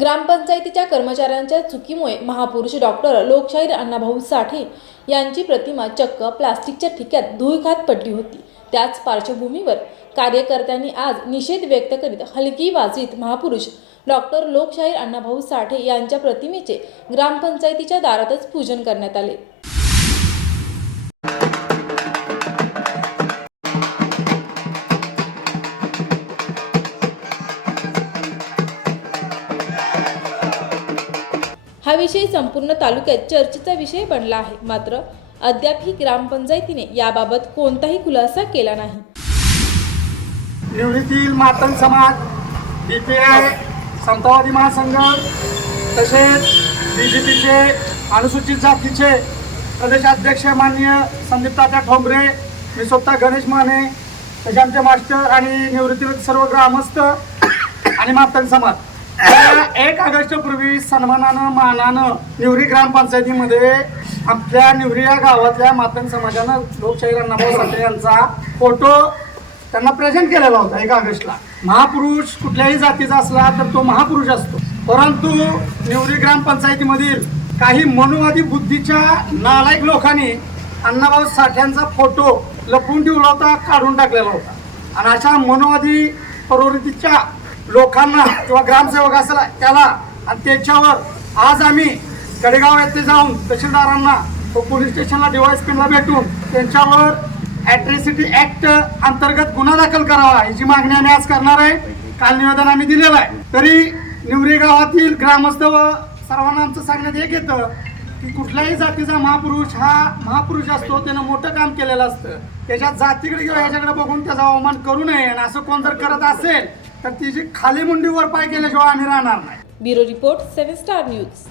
ग्रामपंचायतीच्या कर्मचाऱ्यांच्या चुकीमुळे महापुरुष डॉक्टर लोकशाहीर अण्णाभाऊ साठे यांची प्रतिमा चक्क प्लास्टिकच्या ठिक्यात धूळ खात पडली होती. त्याच पार्श्वभूमीवर कार्यकर्त्यांनी आज निषेध व्यक्त करीत हलकी वाजवीत महापुरुष डॉक्टर लोकशाहीर अण्णाभाऊ साठे यांच्या प्रतिमेचे ग्रामपंचायतीच्या दारातच पूजन करण्यात आले. हा विषय संपूर्ण तालुक्यात चर्चेचा विषय बनला आहे. मात्र अद्यापही ग्रामपंचायतीने याबाबत कोणताही खुलासा केला नाही. निवडीतील मातंग समाज बी पी आय समतावादी महासंघ तसेच बी जे पीचे अनुसूचित जातीचे प्रदेशाध्यक्ष माननीय संदीप तात्या ठोंबरे मी स्वतः गणेश माने तसे आमचे मास्टर आणि निवृत्तीवर सर्व ग्रामस्थ आणि मातंग समाज. एक ऑगस्ट पूर्वी सन्मानानं मानानं निवरी ग्रामपंचायतीमध्ये आपल्या निवरी या गावातल्या मातंग समाजानं लोकशाही अण्णाभाऊ साठे यांचा फोटो त्यांना प्रेझेंट केलेला होता एक ऑगस्टला. महापुरुष कुठल्याही जातीचा असला तर तो महापुरुष असतो. परंतु निवरी ग्रामपंचायतीमधील काही मनोवादी बुद्धीच्या नालायक लोकांनी अण्णाभाऊ साठ्यांचा फोटो लपवून ठेवला होता काढून टाकलेला होता. आणि अशा मनोवादी प्रवृत्तीच्या लोकांना किंवा ग्रामसेवक असला त्याला आणि त्याच्यावर आज आम्ही कडेगाव येथे जाऊन तहसीलदारांना पोलीस स्टेशनला डिवाईस पिनला भेटून त्यांच्यावर ॲट्रॉसिटी ॲक्ट अंतर्गत गुन्हा दाखल करावा याची मागणी आम्ही आज करणार आहे काल निवेदन आम्ही दिलेलं आहे. तरी निवरी गावातील ग्रामस्थ व सर्वांना आमचं सांगण्यात एक येतं की कुठल्याही जातीचा महापुरुष हा महापुरुष असतो त्यानं मोठं काम केलेलं असतं. त्याच्या जातीकडे किंवा ह्याच्याकडे बघून त्याचा अवमान करू नये आणि असं कोण जर करत असेल तर तिची खाली मुंडीवर पाय केल्याशिवाय आम्ही राहणार नाही. Bureau report Seven Star News.